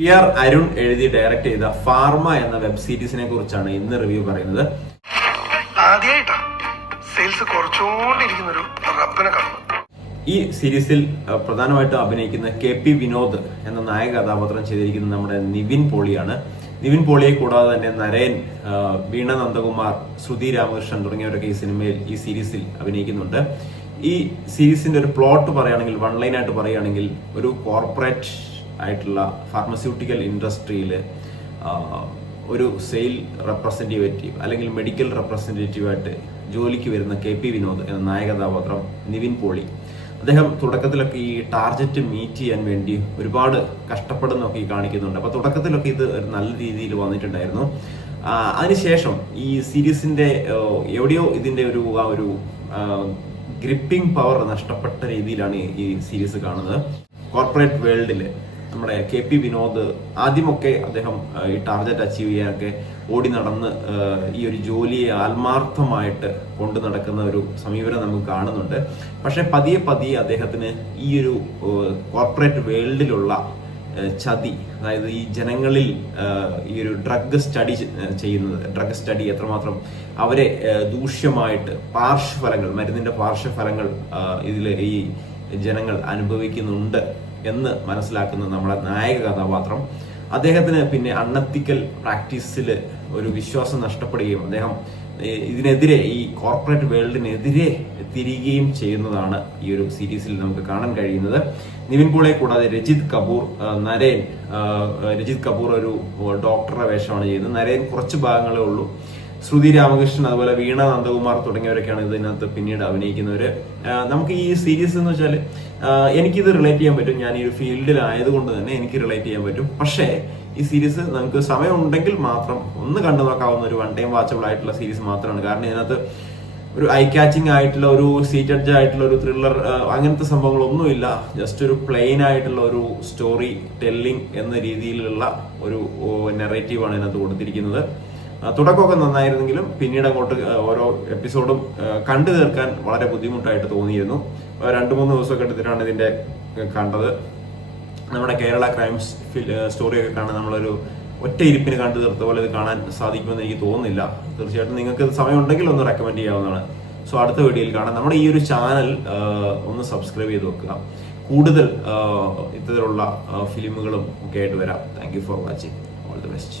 P R Arun എഴുതി direct ചെയ്ത pharma എന്ന വെബ് സീരീസിനെ കുറിച്ചാണ് ഇന്ന് റിവ്യൂ പറയുന്നത്. ഈ സീരീസിൽ പ്രധാനമായിട്ടും അഭിനയിക്കുന്ന കെ പി വിനോദ് എന്ന നായക കഥാപാത്രം ചെയ്തിരിക്കുന്നത് നമ്മുടെ നിവിൻ പോളിയാണ്. നിവിൻ പോളിയെ കൂടാതെ തന്നെ നരയൻ വീണ നന്ദകുമാർ ശ്രുതി രാമകൃഷ്ണൻ തുടങ്ങിയവരൊക്കെ ഈ സിനിമയിൽ ഈ സീരീസിൽ അഭിനയിക്കുന്നുണ്ട്. ഈ സീരീസിന്റെ ഒരു പ്ലോട്ട് പറയുകയാണെങ്കിൽ വൺ ലൈൻ ആയിട്ട് പറയുകയാണെങ്കിൽ ഒരു കോർപ്പറേറ്റ് ആയിട്ടുള്ള ഫാർമസ്യൂട്ടിക്കൽ ഇൻഡസ്ട്രിയിൽ ഒരു സെയിൽ റെപ്രസെന്റേറ്റീവ് അല്ലെങ്കിൽ മെഡിക്കൽ റെപ്രസെന്റേറ്റീവായിട്ട് ജോലിക്ക് വരുന്ന കെ പി വിനോദ് എന്ന നായകഥാപാത്രം നിവിൻ പോളി. അദ്ദേഹം തുടക്കത്തിലൊക്കെ ഈ ടാർജറ്റ് മീറ്റ് ചെയ്യാൻ വേണ്ടി ഒരുപാട് കഷ്ടപ്പെടുന്നൊക്കെ ഈ കാണിക്കുന്നുണ്ട്. അപ്പോൾ തുടക്കത്തിലൊക്കെ ഇത് ഒരു നല്ല രീതിയിൽ വന്നിട്ടുണ്ടായിരുന്നു. അതിനുശേഷം ഈ സീരീസിന്റെ എവിടെയോ ഇതിന്റെ ഒരു ആ ഒരു ഗ്രിപ്പിംഗ് പവർ നഷ്ടപ്പെട്ട രീതിയിലാണ് ഈ- സീരീസ് കാണുന്നത്. കോർപ്പറേറ്റ് വേൾഡിൽ നമ്മുടെ കെ പി വിനോദ് ആദ്യമൊക്കെ അദ്ദേഹം ഈ ടാർഗറ്റ് അച്ചീവ് ചെയ്യാനൊക്കെ ഓടി നടന്ന് ഈ ഒരു ജോലിയെ ആത്മാർത്ഥമായിട്ട് കൊണ്ടു നടക്കുന്ന ഒരു സമീപനം നമുക്ക് കാണുന്നുണ്ട്. പക്ഷെ പതിയെ പതിയെ അദ്ദേഹത്തിന് ഈ ഒരു കോർപ്പറേറ്റ് വേൾഡിലുള്ള ചതി അതായത് ഈ ജനങ്ങളിൽ ഈ ഒരു ഡ്രഗ് സ്റ്റഡി ചെയ്യുന്നത് ഡ്രഗ് സ്റ്റഡി എത്രമാത്രം അവരെ ദൂഷ്യമായിട്ട് പാർശ്വഫലങ്ങൾ മരുന്നിന്റെ പാർശ്വഫലങ്ങൾ ഇതിൽ ഈ ജനങ്ങൾ അനുഭവിക്കുന്നുണ്ട് എന്ന് മനസ്സിലാക്കുന്ന നമ്മുടെ നായക കഥാപാത്രം. അദ്ദേഹത്തിന് പിന്നെ അണ്ണത്തിക്കൽ പ്രാക്ടീസിൽ ഒരു വിശ്വാസം നഷ്ടപ്പെടുകയും അദ്ദേഹം ഇതിനെതിരെ ഈ കോർപ്പറേറ്റ് വേൾഡിനെതിരെ തിരികുകയും ചെയ്യുന്നതാണ് ഈ ഒരു സീരീസിൽ നമുക്ക് കാണാൻ കഴിയുന്നത്. നിവിൻ പോളെ കൂടാതെ രജിത് കപൂർ നരേൻ രജിത് കപൂർ ഒരു ഡോക്ടറുടെ വേഷമാണ് ചെയ്യുന്നത്. നരേൻ കുറച്ച് ഭാഗങ്ങളേ ഉള്ളൂ. ശ്രുതി രാമകൃഷ്ണൻ അതുപോലെ വീണ നന്ദകുമാർ തുടങ്ങിയവരൊക്കെയാണ് ഇതിനകത്ത് പിന്നീട് അഭിനയിക്കുന്നവര്. നമുക്ക് ഈ സീരീസ് എന്ന് വെച്ചാൽ എനിക്കിത് റിലേറ്റ് ചെയ്യാൻ പറ്റും. ഞാൻ ഈ ഒരു ഫീൽഡിൽ ആയതുകൊണ്ട് തന്നെ എനിക്ക് റിലേറ്റ് ചെയ്യാൻ പറ്റും. പക്ഷേ ഈ സീരീസ് നമുക്ക് സമയം ഉണ്ടെങ്കിൽ മാത്രം ഒന്ന് കണ്ടു നോക്കാവുന്ന ഒരു വൺ ടൈം വാച്ചബിൾ ആയിട്ടുള്ള സീരീസ് മാത്രമാണ്. കാരണം ഇതിനകത്ത് ഒരു ഐ കാച്ചിങ് ആയിട്ടുള്ള ഒരു സീറ്റ് അഡ്ജ് ആയിട്ടുള്ള ഒരു ത്രില്ലർ അങ്ങനത്തെ സംഭവങ്ങളൊന്നുമില്ല. ജസ്റ്റ് ഒരു പ്ലെയിൻ ആയിട്ടുള്ള ഒരു സ്റ്റോറി ടെല്ലിംഗ് എന്ന രീതിയിലുള്ള ഒരു നെറേറ്റീവാണ് ഇതിനകത്ത് കൊടുത്തിരിക്കുന്നത്. തുടക്കമൊക്കെ നന്നായിരുന്നെങ്കിലും പിന്നീട് അങ്ങോട്ട് ഓരോ എപ്പിസോഡും കണ്ടു തീർക്കാൻ വളരെ ബുദ്ധിമുട്ടായിട്ട് തോന്നിയിരുന്നു. രണ്ടു മൂന്ന് ദിവസമൊക്കെ എടുത്തിട്ടാണ് ഇതിന്റെ കണ്ടത്. നമ്മുടെ കേരള ക്രൈം സ്റ്റോറിയൊക്കെ കാണാൻ നമ്മളൊരു ഒറ്റ ഇരിപ്പിന് കണ്ടു തീർത്ത പോലെ ഇത് കാണാൻ സാധിക്കുമെന്ന് എനിക്ക് തോന്നുന്നില്ല. തീർച്ചയായിട്ടും നിങ്ങൾക്ക് സമയം ഉണ്ടെങ്കിൽ ഒന്ന് റെക്കമെൻഡ് ചെയ്യാവുന്നതാണ്. സോ അടുത്ത വീഡിയോയിൽ കാണാം. നമ്മുടെ ഈ ഒരു ചാനൽ ഒന്ന് സബ്സ്ക്രൈബ് ചെയ്ത് വെക്കുക. കൂടുതൽ ഇത്തരത്തിലുള്ള ഫിലിമുകളും ഒക്കെ ആയിട്ട് വരാം. Thank for watching all the best